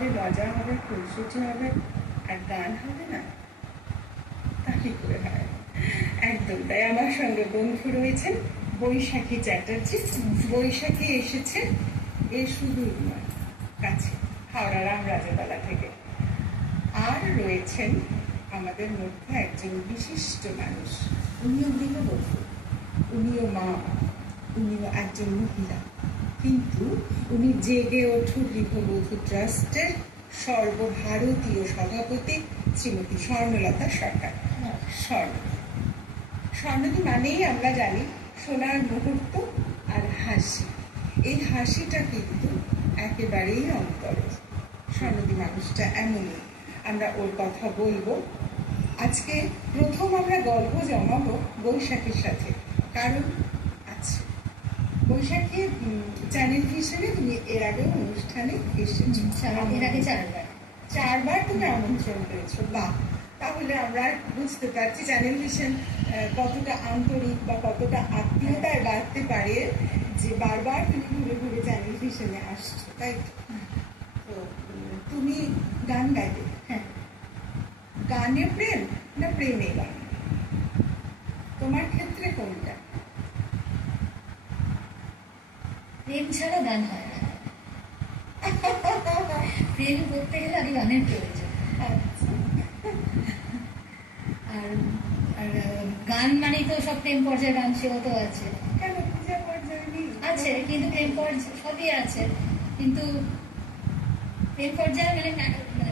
হবে, মজা হবে, খুনসুটি হবে, আর গান হবে না? তা কি করে হয়? একদম তাই। আমার সঙ্গে বন্ধু রয়েছেন বৈশাখী চ্যাটার্জি। বৈশাখী এসেছে এ সুদূর নয়, কাছে, হাওড়া রামরাজাতলা থেকে। আর রয়েছেন আমাদের মধ্যে একজন বিশিষ্ট মানুষ, উনিও গৃহবধূ, উনিও মা, উনিও একজন মহিলা, কিন্তু উনি জেগে ওঠো গৃহবধূ ট্রাস্টের সর্বভারতীয় সভাপতি শ্রীমতী স্বর্ণলতা সরকার। স্বর্ণদী মানেই আমরা জানি সোনার মুহূর্ত আর হাসি। এই হাসিটা কিন্তু একেবারেই অন্তরের। স্বর্ণদী মানুষটা এমনই, আমরা ওর কথা বলবো। আজকে প্রথম আমরা গল্প জমাবো বৈশাখীর সাথে, কারণ আছে বৈশাখী চ্যানেল ভিশনে তুমি এর আগেও অনুষ্ঠানে এসেছো। এর আগে 4বার তুমি আমন্ত্রণ পেয়েছো। বাহ, তাহলে আমরা বুঝতে পারছি চ্যানেল ভিশন কতটা আন্তরিক বা কতটা আত্মীয়তায় বাড়তে পারে যে বারবার তুমি ঘুরে ঘুরে চ্যানেল ভিশনে আসছো, তাই তো? তুমি গান গাইবে? হ্যাঁ। গানে প্রেম না প্রেমে গান? তোমার ক্ষেত্রে কোনটা? প্রেম ছাড়া গান হয় না। প্রেম করতে গেলে আগে গানের প্রয়োজন। আর গান মানেই তো সব প্রেম পর্যায়ের গান, সেও তো আছে। কেন পূজা পর্যায়ে আছে, কিন্তু প্রেম পর্যায়ে সবই আছে, কিন্তু প্রেম পর্যায়ে মানে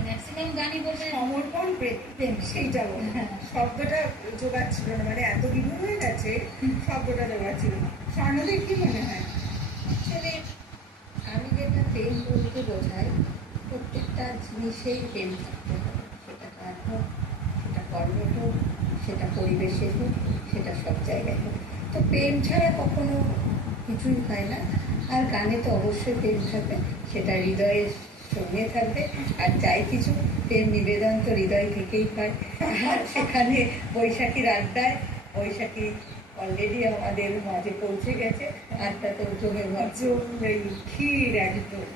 ম্যাক্সিমাম গানই বলবে সমর্পণ প্রেম, সেইটা বলে। হ্যাঁ, শব্দটা জোগাচ্ছিল না, মানে এত বিভু হয়ে গেছে শব্দটা জোগাচ্ছিল না। স্বর্ণদীপ কি মনে হয়? অ্যাকচুয়ালি আমি যেটা প্রেম বলতে বোঝাই, প্রত্যেকটা জিনিসেই প্রেম থাকতে হবে। সেটা গান হোক, সেটা কর্মের হোক, সেটা পরিবেশের হোক, সেটা সব জায়গায় হোক। তো প্রেম ছাড়া কখনো কিছুই হয় না। আর গানে তো অবশ্যই প্রেম থাকবে, সেটা হৃদয়ের সঙ্গে থাকবে। আর যাই কিছু প্রেম নিবেদন তো হৃদয় থেকেই হয়। আর সেখানে বৈশাখীর আড্ডায়, বৈশাখী অলরেডি আমাদের মাঝে পৌঁছে গেছে, আড্ডা তো জমে ক্ষীর একদম।